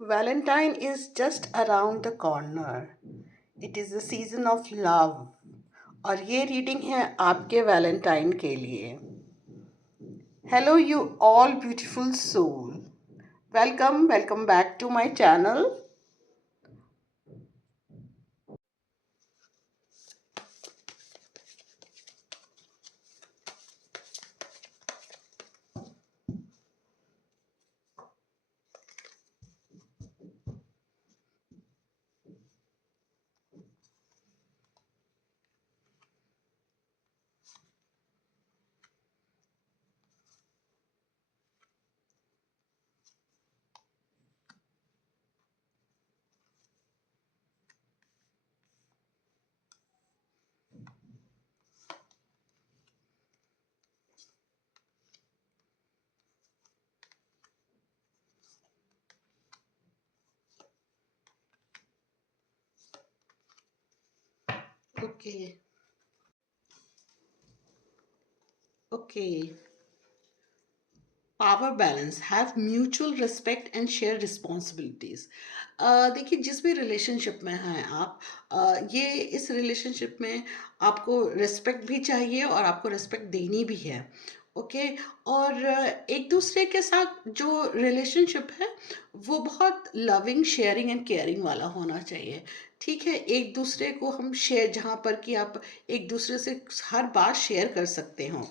Valentine is just around the corner. It is the season of love. और ये reading है आपके Valentine के लिए. Hello, you all beautiful soul. Welcome back to my channel. Okay, okay. Power balance have mutual respect and share responsibilities. देखिए, जिस भी relationship में हैं आप, ये इस रिलेशनशिप में आपको रिस्पेक्ट भी चाहिए और आपको रिस्पेक्ट देनी भी है. ओके. और एक दूसरे के साथ जो रिलेशनशिप है वो बहुत लविंग, शेयरिंग एंड केयरिंग वाला होना चाहिए. ठीक है, एक दूसरे को हम शेयर, जहाँ पर कि आप एक दूसरे से हर बात शेयर कर सकते हो.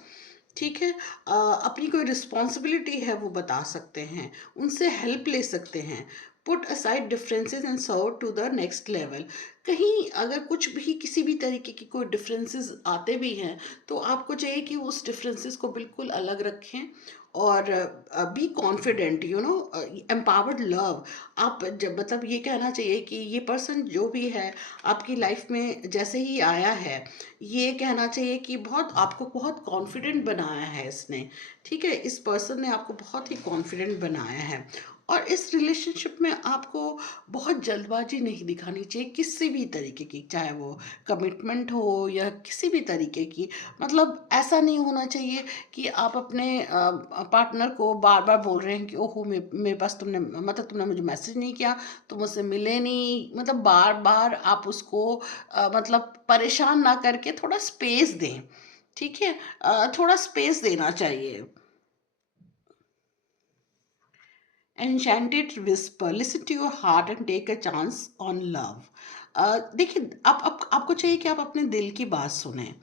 ठीक है. अपनी कोई रिस्पॉन्सिबिलिटी है वो बता सकते हैं, उनसे हेल्प ले सकते हैं. Put aside differences and serve to the next level. कहीं अगर कुछ भी, किसी भी तरीके की कोई डिफरेंसेस आते भी हैं, तो आपको चाहिए कि उस डिफरेंसेस को बिल्कुल अलग रखें और बी कॉन्फिडेंट, एम्पावर्ड लव. आप जब, मतलब ये कहना चाहिए कि ये पर्सन जो भी है आपकी लाइफ में जैसे ही आया है, ये कहना चाहिए कि बहुत आपको बहुत कॉन्फिडेंट बनाया है इसने. ठीक है, इस पर्सन ने आपको बहुत ही कॉन्फिडेंट बनाया है. और इस रिलेशनशिप में आपको बहुत जल्दबाजी नहीं दिखानी चाहिए किसी भी तरीके की, चाहे वो कमिटमेंट हो या किसी भी तरीके की. मतलब ऐसा नहीं होना चाहिए कि आप अपने पार्टनर को बार बार बोल रहे हैं कि ओहो, मेरे पास तुमने, मतलब तुमने मुझे मैसेज नहीं किया, तुम मुझसे मिले नहीं. मतलब बार बार आप उसको मतलब परेशान ना करके थोड़ा स्पेस दें. ठीक है, थोड़ा स्पेस देना चाहिए. Enchanted whisper, listen to your heart and take a chance on love. देखिए, आपको चाहिए कि आप अपने दिल की बात सुने.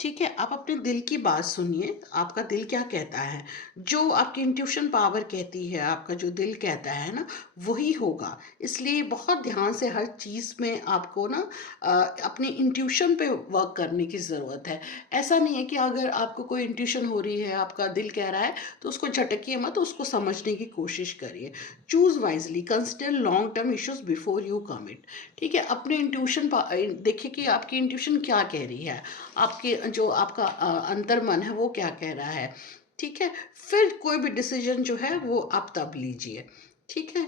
ठीक है, आप अपने दिल की बात सुनिए, आपका दिल क्या कहता है. जो आपकी इंट्यूशन पावर कहती है, आपका जो दिल कहता है ना, वही होगा. इसलिए बहुत ध्यान से हर चीज़ में आपको ना अपनी इंट्यूशन पे वर्क करने की ज़रूरत है. ऐसा नहीं है कि अगर आपको कोई इंट्यूशन हो रही है, आपका दिल कह रहा है, तो उसको झटकिए मत, उसको समझने की कोशिश करिए. Choose wisely, consider long term issues before you commit. ठीक है, अपने इंट्यूशन देखिए कि आपकी इंट्यूशन क्या कह रही है, आपके जो आपका अंतर्मन है वो क्या कह रहा है. ठीक है, फिर कोई भी डिसीजन जो है वो आप तब लीजिए. ठीक है.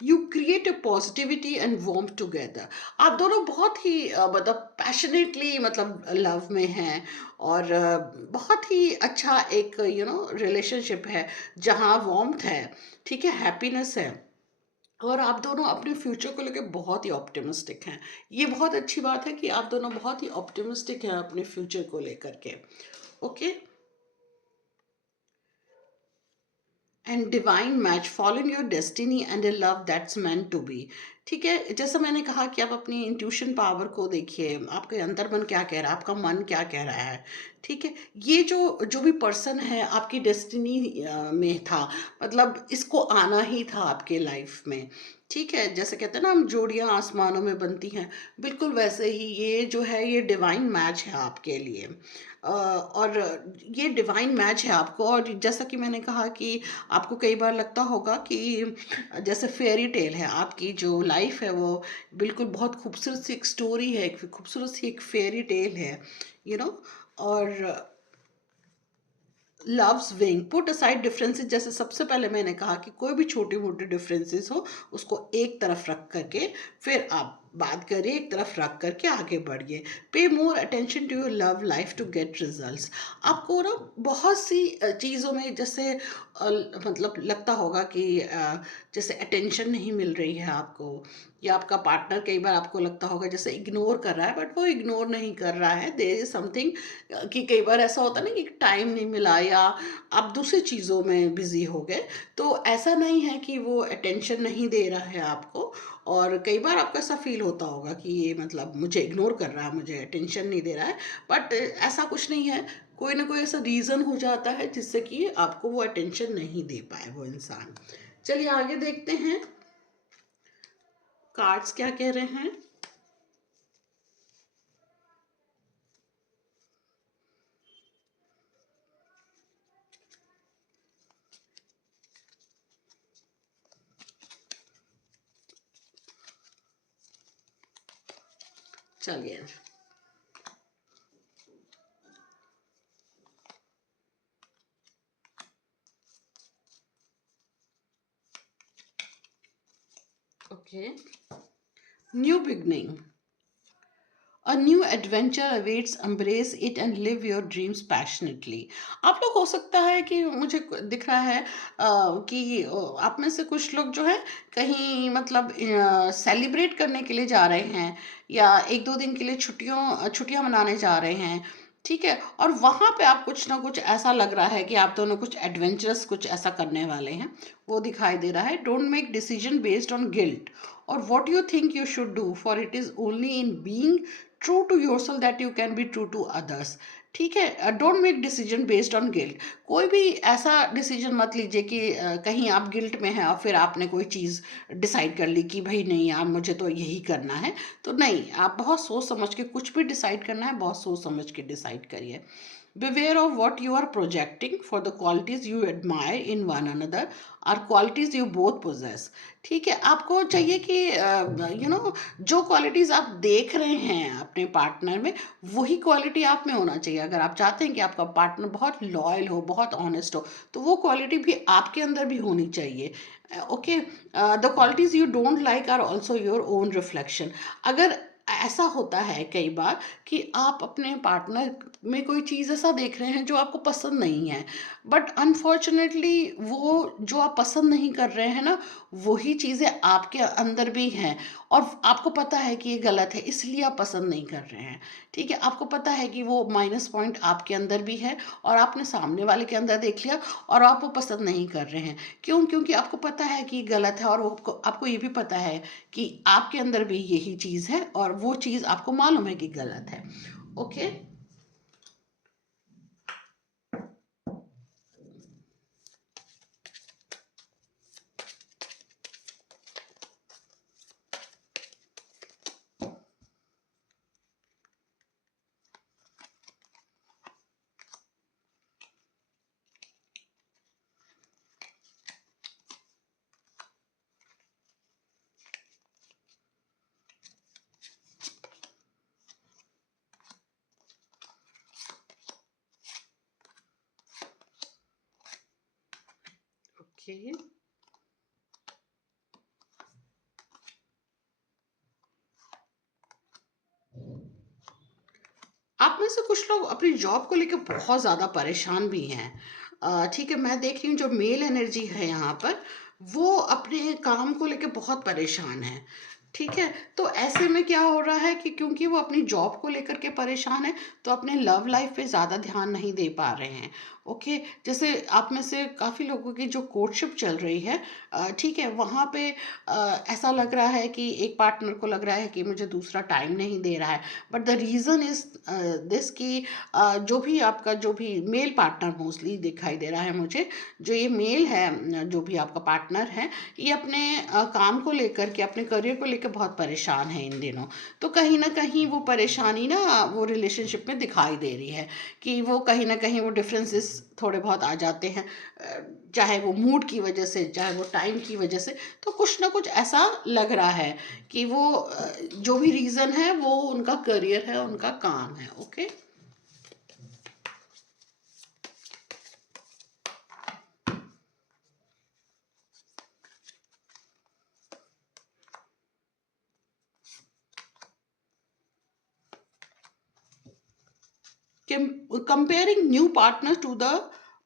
You create a positivity and warm together. आप दोनों बहुत ही मतलब पैशनेटली, मतलब लव में हैं. और बहुत ही अच्छा एक रिलेशनशिप है जहाँ वार्मथ है. ठीक है, हैप्पीनेस है. और आप दोनों अपने फ्यूचर को लेकर बहुत ही ऑप्टिमिस्टिक हैं. ये बहुत अच्छी बात है कि आप दोनों बहुत ही ऑप्टिमिस्टिक हैं अपने फ्यूचर को लेकर के. Okay. And divine match, following your destiny and a love that's meant to be. ठीक है, जैसा मैंने कहा कि आप अपनी इंट्यूशन पावर को देखिए, आपके अंतर्मन क्या कह रहा है, आपका मन क्या कह रहा है. ठीक है, ये जो जो भी पर्सन है आपकी डेस्टिनी में था, मतलब इसको आना ही था आपके लाइफ में. ठीक है, जैसे कहते हैं ना, हम जोड़ियां आसमानों में बनती हैं, बिल्कुल वैसे ही ये जो है, ये डिवाइन मैच है आपके लिए. और ये डिवाइन मैच है आपको. और जैसा कि मैंने कहा कि आपको कई बार लगता होगा कि जैसे फेयरी टेल है, आपकी जो लाइफ है वो बिल्कुल बहुत खूबसूरत सी एक स्टोरी है, एक खूबसूरत सी एक फेयरी टेल है. You you know know? और love's wing, put aside differences. जैसे सबसे पहले मैंने कहा कि कोई भी छोटे मोटे डिफरेंसेस हो, उसको एक तरफ रख करके फिर आप बात करिए, एक तरफ रख करके आगे बढ़िए। Pay more attention to your love life to get results. आपको ना बहुत सी चीज़ों में जैसे मतलब लगता होगा कि जैसे अटेंशन नहीं मिल रही है आपको, या आपका पार्टनर कई बार आपको लगता होगा जैसे इग्नोर कर रहा है, बट वो इग्नोर नहीं कर रहा है, देयर इज समथिंग। कि कई बार ऐसा होता है ना कि टाइम नहीं मिला, या आप दूसरी चीज़ों में बिजी हो गए। तो ऐसा नहीं है कि वो अटेंशन नहीं दे रहा है आपको। और कई बार आपको ऐसा फील होता होगा कि ये मतलब मुझे इग्नोर कर रहा है, मुझे अटेंशन नहीं दे रहा है। बट ऐसा कुछ नहीं है, कोई ना कोई ऐसा रीज़न हो जाता है जिससे कि आपको वो अटेंशन नहीं दे पाए वो इंसान। चलिए आगे देखते हैं कार्ड्स क्या कह रहे हैं। चलिए, okay. New beginning, A new adventure awaits, embrace it and live your dreams passionately. आप लोग हो सकता है कि मुझे दिख रहा है कि आप में से कुछ लोग जो है कहीं मतलब सेलिब्रेट करने के लिए जा रहे हैं, या एक दो दिन के लिए छुट्टियां मनाने जा रहे हैं। ठीक है, और वहाँ पे आप कुछ ना कुछ ऐसा लग रहा है कि आप दोनों कुछ एडवेंचरस कुछ ऐसा करने वाले हैं, वो दिखाई दे रहा है। Don't make decision based on guilt और what you think you should do, for it is only in being true to your self that you can be true to others. ठीक है, don't make decision based on guilt. कोई भी ऐसा decision मत लीजिए कि कहीं आप गिल्ट में हैं और फिर आपने कोई चीज़ डिसाइड कर ली कि भाई नहीं यार मुझे तो यही करना है। तो नहीं, आप बहुत सोच समझ के कुछ भी डिसाइड करना है, बहुत सोच समझ के डिसाइड करिए। Beware of what you are projecting, for the qualities you admire in one another are qualities you both possess. ठीक है, आपको चाहिए कि जो क्वालिटीज आप देख रहे हैं अपने पार्टनर में, वही क्वालिटी आप में होना चाहिए। अगर आप चाहते हैं कि आपका पार्टनर बहुत लॉयल हो, बहुत ऑनेस्ट हो, तो वो क्वालिटी भी आपके अंदर भी होनी चाहिए। Okay, the qualities you don't like are also your own reflection. अगर ऐसा होता है कई बार कि आप अपने पार्टनर में कोई चीज़ ऐसा देख रहे हैं जो आपको पसंद नहीं है, बट अनफॉर्चुनेटली वो जो आप पसंद नहीं कर रहे हैं ना, वही चीज़ें आपके अंदर भी हैं, और आपको पता है कि ये गलत है इसलिए आप पसंद नहीं कर रहे हैं। ठीक है, आपको पता है कि वो माइनस पॉइंट आपके अंदर भी है, और आपने सामने वाले के अंदर देख लिया और आप वो पसंद नहीं कर रहे हैं। क्यों? क्योंकि आपको पता है कि ये गलत है, और आपको ये भी पता है कि आपके अंदर भी यही चीज़ है, और वो चीज़ आपको मालूम है कि गलत है। ओके। ओके, आप में से कुछ लोग अपनी जॉब को लेकर बहुत ज़्यादा परेशान भी हैं। ठीक है, मैं देख रही हूँ जो मेल एनर्जी है यहाँ पर, वो अपने काम को लेकर बहुत परेशान है। ठीक है, तो ऐसे में क्या हो रहा है कि क्योंकि वो अपनी जॉब को लेकर के परेशान है, तो अपने लव लाइफ पे ज़्यादा ध्यान नहीं दे पा रहे हैं। ओके, जैसे आप में से काफ़ी लोगों की जो कोर्टशिप चल रही है, ठीक है, वहाँ पे ऐसा लग रहा है कि एक पार्टनर को लग रहा है कि मुझे दूसरा टाइम नहीं दे रहा है। But the reason is this कि जो भी आपका जो भी मेल पार्टनर मोस्टली दिखाई दे रहा है मुझे, जो ये मेल है, जो भी आपका पार्टनर है, ये अपने काम को लेकर के, अपने करियर को लेकर बहुत परेशान है इन दिनों। तो कहीं ना कहीं वो परेशानी ना वो रिलेशनशिप में दिखाई दे रही है, कि वो कहीं ना कहीं वो डिफरेंसेस थोड़े बहुत आ जाते हैं, चाहे वो मूड की वजह से, चाहे वो टाइम की वजह से। तो कुछ ना कुछ ऐसा लग रहा है कि वो जो भी रीज़न है वो उनका करियर है, उनका काम है। Okay. Comparing new partner to the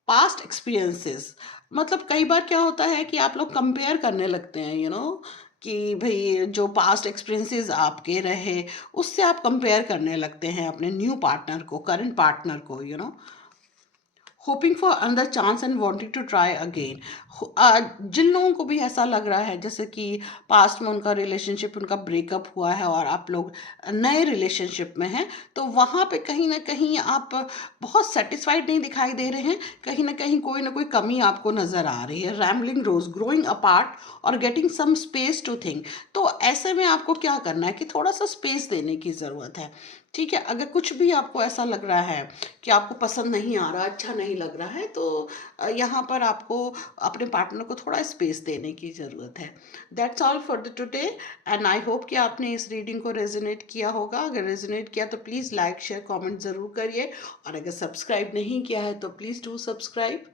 past experiences. मतलब कई बार क्या होता है कि आप लोग कंपेयर करने लगते हैं, कि भाई जो पास्ट एक्सपीरियंसेस आपके रहे, उससे आप कंपेयर करने लगते हैं अपने न्यू पार्टनर को, करंट पार्टनर को, hoping for another chance and wanting to try again. जिन लोगों को भी ऐसा लग रहा है जैसे कि पास्ट में उनका रिलेशनशिप, उनका ब्रेकअप हुआ है और आप लोग नए रिलेशनशिप में हैं, तो वहाँ पे कहीं ना कहीं आप बहुत सेटिस्फाइड नहीं दिखाई दे रहे हैं, कहीं ना कोई कमी आपको नज़र आ रही है। रैम्बलिंग रोज, ग्रोइंग अपार्ट और getting some space to think. तो ऐसे में आपको क्या करना है कि थोड़ा सा स्पेस देने की ज़रूरत है। ठीक है, अगर कुछ भी आपको ऐसा लग रहा है कि आपको पसंद नहीं आ रहा, अच्छा नहीं लग रहा है, तो यहाँ पर आपको अपने पार्टनर को थोड़ा स्पेस देने की ज़रूरत है। That's all for the today, and I hope कि आपने इस रीडिंग को रेजोनेट किया होगा। अगर रेजोनेट किया तो प्लीज़ लाइक शेयर कमेंट ज़रूर करिए, और अगर सब्सक्राइब नहीं किया है तो प्लीज़ डू सब्सक्राइब।